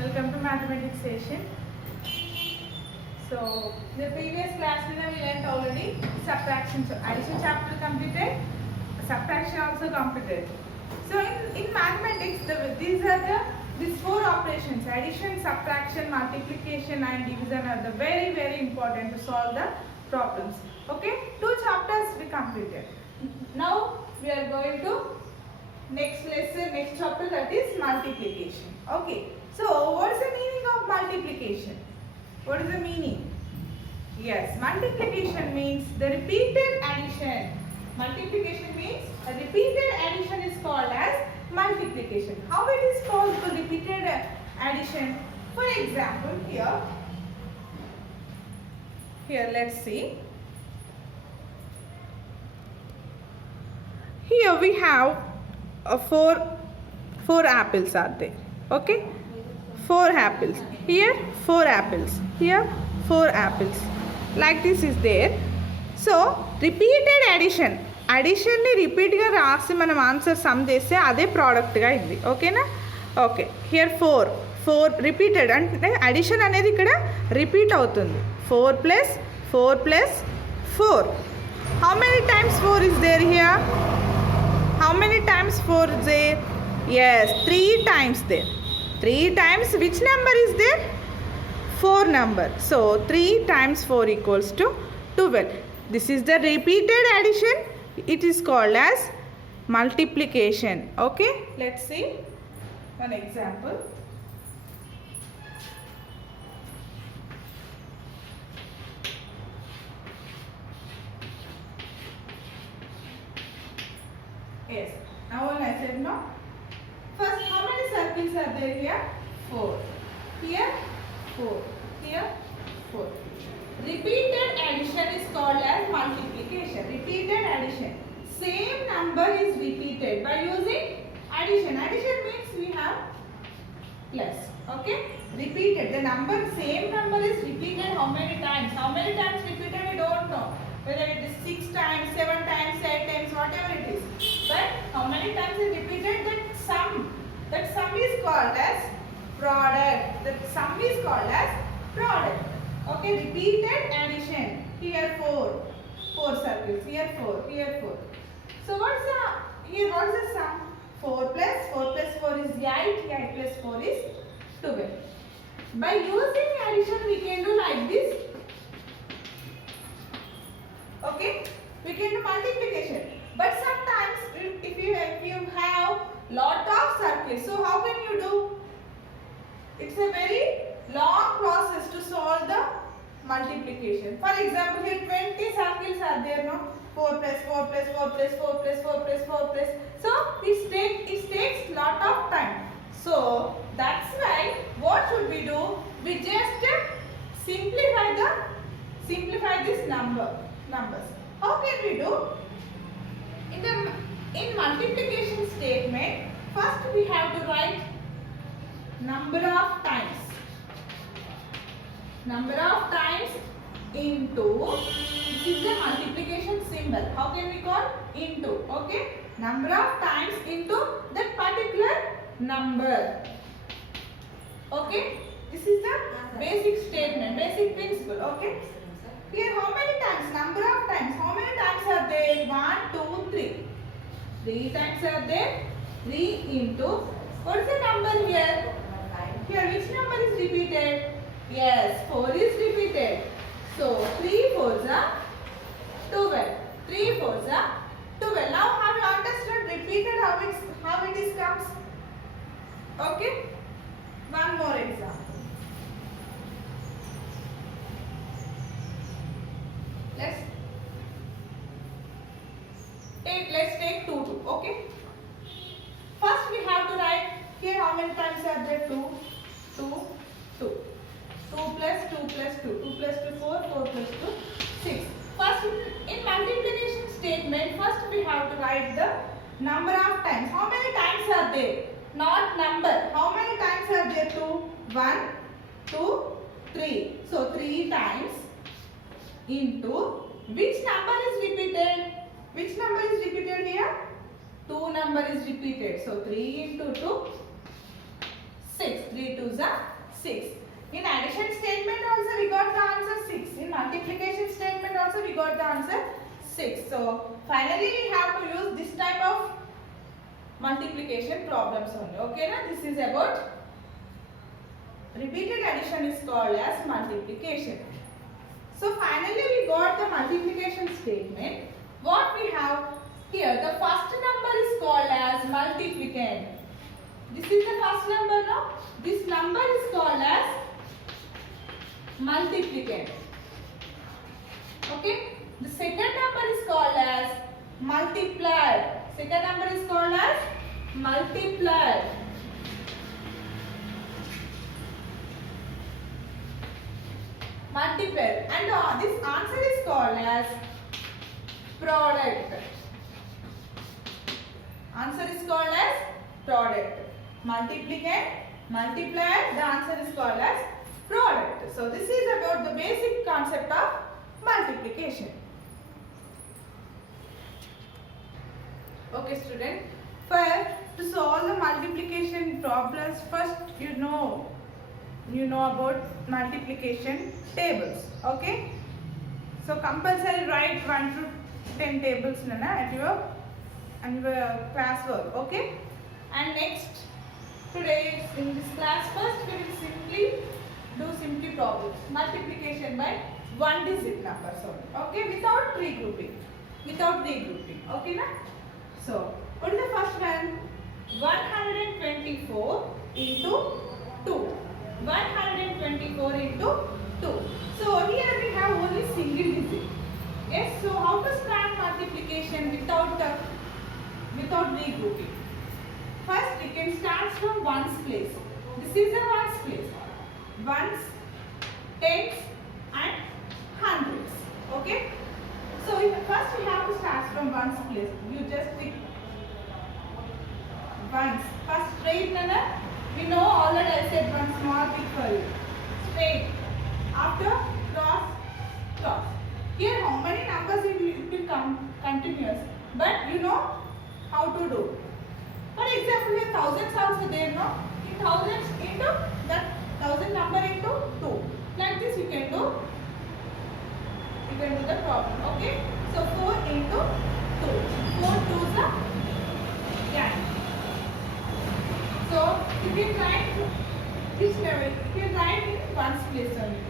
Welcome to mathematics session. So the previous class we learned already subtraction. So addition chapter completed, subtraction also completed. So in mathematics these four operations: addition, subtraction, multiplication and division are the very important to solve the problems. Okay, two chapters we completed. Now we are going to next lesson, next chapter, that is multiplication. Okay, so what is the meaning of multiplication? What is the meaning? Yes, multiplication means the repeated addition. Multiplication means a repeated addition is called as multiplication. How it is possible repeated addition? For example, here let's see. Here we have four apples are there. Okay, 4 apples. Here 4 apples. Here 4 apples. Like this is there. So repeated addition. Addition ni repeat ga rasi manam answer sum cheste ade product ga indi. Okay na? Okay. Here 4 repeated ante addition anedi ikkada repeat avutundi. 4 plus 4. How many times 4 is there here? How many times 4 is there? Yes, 3 times there. 3 times which number is there? 4 number. So 3 times 4 equals to 12. This is the repeated addition. It is called as multiplication. Okay, let's see one example. Yes. Now all I said no. First, how many circles are there here? 4. Here 4. Here 4. Repeated addition is called as multiplication. Repeated addition. Same number is repeated by using addition. Addition means we have plus. Okay? Repeated. The number, same number is repeated how many times? How many times repeated we don't know. Whether it is 6 times, 7 times, 8 times, whatever it is. But how many times is repeated? That sum is called as product. That sum is called as product. Okay, repeated addition. Here 4 circles. Here 4. So what's the sum? 4 plus 4 is 8. 8 plus 4 is 12. By using addition we can do like this. Okay, we can do multiplication. But sometimes if you have lot of circles, so how can you do? It's a very long process to solve the multiplication. For example, here 20 circles are there, no? 4 plus 4 plus 4 plus 4 plus 4 plus 4 plus. So it takes lot of time. So that's why what should we do? We just simplify this numbers. How can we do? In multiplication statement, first we have to write number of times. Number of times into, this is the multiplication symbol. How can we call? Into. Okay. Number of times into that particular number. Okay. This is the basic statement, basic principle. Okay. Here how many times? Number of times. How many times are there? 1, 2, 3. 3 times are there. 3 into. What is the number here? Here which number is repeated? Yes, 4 is repeated. So 3 4s are 12. 3 4s are 12. Now have you understood repeated how it is comes? Okay. One more example. Let's take 2. Okay. First we have to write here how many times are there? 2 plus 2 plus 2 plus 2 4 plus 2 6. First in multiplication statement, first we have to write the number of times. How many times are there? Not number. How many times are there? 2. 1, 2, 3. So 3 times into which number is repeated? Which number is repeated here? 2 number is repeated. So 3 into 2, 6. 3 3 2s are 6. In addition statement also we got the answer 6. In multiplication statement also we got the answer 6. So finally we have to use this type of multiplication problems only. Okay, now this is about repeated addition is called as multiplication. So finally we got the multiplication statement. What we have here, the first number is called as multiplicand. This is the first number, no? This number is called as multiplicand. Okay? The second number is called as multiplier. Second number is called as multiplier. Multiplier. And this answer is called as product. Answer is called as product. Multiplicand, multiplier, the answer is called as product. So this is about the basic concept of multiplication. Okay student, to solve the multiplication problems, first you know about multiplication tables. Okay, so compulsory write 1 to 10 tables at your class work. Okay, and next today in this class, first we will simply do simply problems, multiplication by one digit numbers only. Okay, without regrouping. Okay, na? So what is the first one? 124 into 2. 124 into 2. So here we have only single digit. Yes. So how to start multiplication without regrouping? First we can start from ones place. This is a ones place. Ones, tens and hundreds. Okay. So first we have to start from ones place. You just pick ones. First straight number. We know already I said one small bit for you. Straight. After cross. Here how many numbers it will come continuous. But you know how to do. For example, here thousands also there, no? In thousands into that thousand number into 2. Like this you can do. You can do the problem. Okay? So 4 into 2. 4 2s are 10. So you can write this level. You can write in ones place only.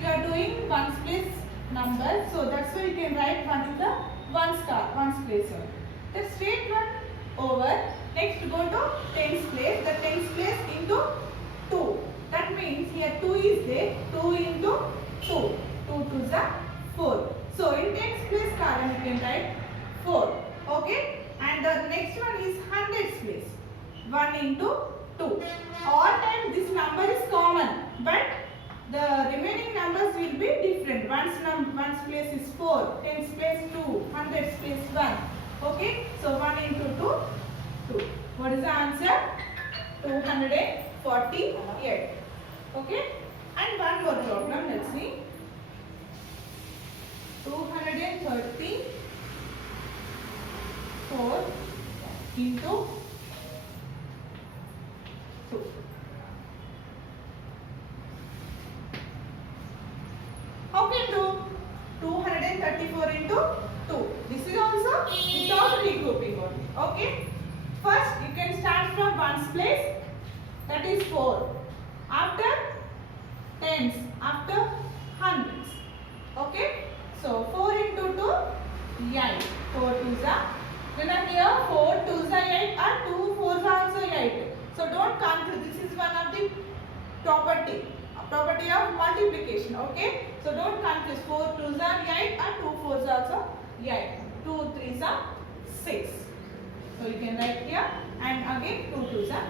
You are doing ones place number, so that's why you can write one in the ones place only. The straight one over. Next go to tens place. The tens place into 2. That means here 2 is there. 2 into 2. 2 2s are 4. So in tens place column you can write 4. Okay. And the next one is hundreds place. 1 into 2. All times this number is common, but the remaining numbers will be different. Ones place is 4, tens place 2, hundreds place 1. Okay, so 1 into 2, 2. What is the answer? 248. Okay, and one more problem. Let's see. 234 into 2. How can do? 234 into 2. This is also without regrouping only. Okay. First you can start from ones place, that is 4. After tens, after hundreds. Okay. So 4 into 2, 8. 4 2s are. Then here 4 2s are 8 and 2 4s are also 8. So don't confuse. This is one of the property of multiplication. Okay. So don't confuse. 4 2s are 8 and 2 4s are also 8. 2 3s are 6. So you can write here, and again 2 2s are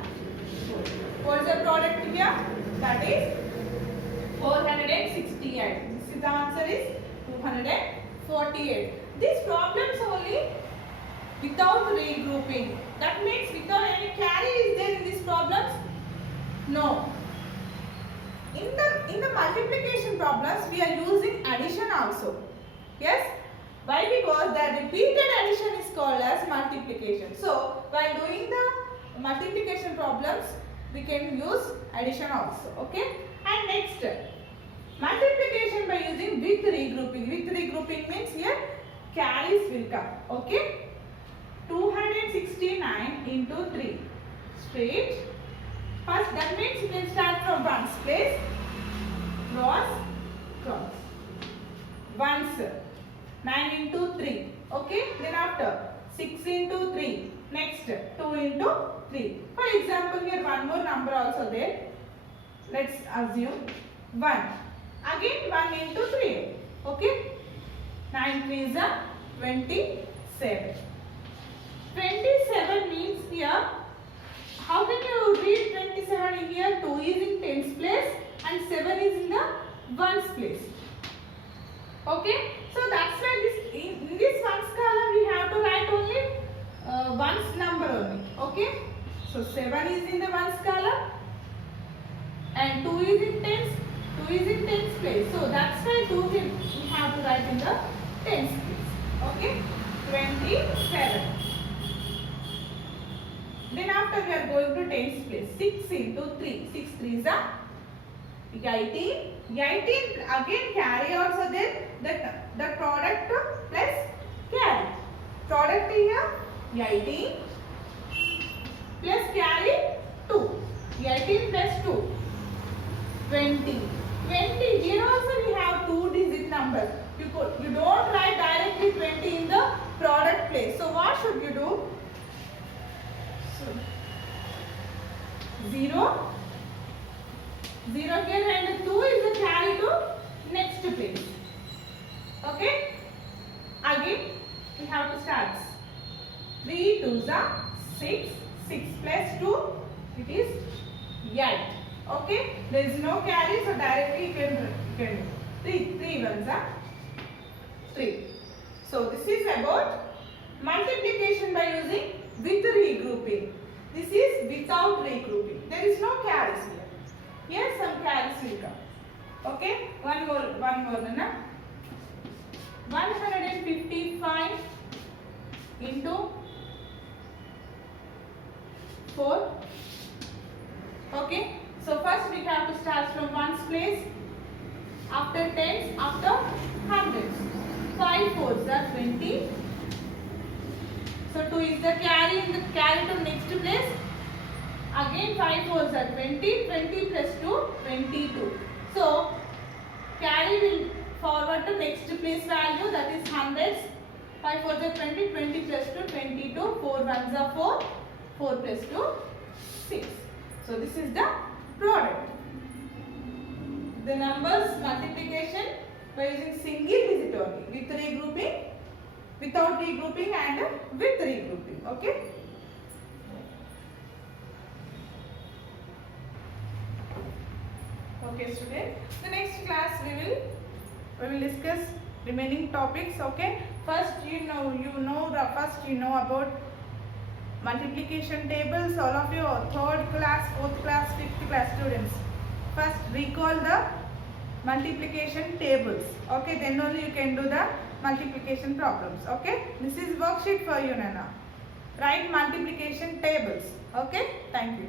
4. What is the product here? That is 468. This is the answer is 248. These problems only without regrouping. That means without any carry is there in these problems? No. In the multiplication problems we are using addition also. Yes? Why? Because the repeated addition is called as multiplication. So while doing the multiplication problems we can use addition also. Okay. And next, multiplication by using with regrouping. With regrouping means here carries will come. Okay. 269 into 3 straight. First, that means we can start from ones place. Cross, cross. Ones. 9 into 3. Okay. Then after 6 into 3. Next 2 into 3. For example, here one more number also there. Let's assume 1. Again 1 into 3. Okay. 9 3s are 27. 27 means here, how can you read 27 here? 2 is in tens place and 7 is in the ones place. Okay. So that's why this in this ones column we have to write only ones number only. Okay. So 7 is in the ones column and 2 is in tens. 2 is in tens place. So that's why 2 we have to write in the tens place. Okay. 27. Then after we are going to tens place. 6 into 3. 6 3s are 18. 18 again carry also there. The product plus carry. Product here 18 plus carry 2. 18 plus 2. 20. 20. Here also we have 2 digit numbers. You don't write directly 20 in the product place. So what should you do? So 0. 0 here and 2 is the carry to next place. Okay. Again we have to start. 3 2s are 6. 6 plus 2 it is 8. Okay. There is no carry, so directly you can do. 3 ones are 3. So this is about multiplication by using with regrouping. This is without regrouping. There is no carries here. Here some carries will come. Okay. One more. Na? 155 into 4. Okay. So first we have to start from ones place. After tens, after hundreds. 5 4s are 20. So 2 is the carry in the carry to next place. Again 5 4s are 20. 20 plus 2 22. So carry will forward to next place value, that is hundreds. 5 4s are 20. 20 plus 2 22. 4 1s are 4. 4 plus 2 6. So this is the product. The numbers multiplication by using single digit only, with regrouping, without regrouping and with regrouping. Okay. Okay student, the next class we will discuss remaining topics. Okay. First you know about multiplication tables. All of you are 3rd class, 4th class, 5th class students. First recall the multiplication tables. Okay, then only you can do the multiplication problems. Okay, this is worksheet for you, Nana. Write multiplication tables. Okay, thank you.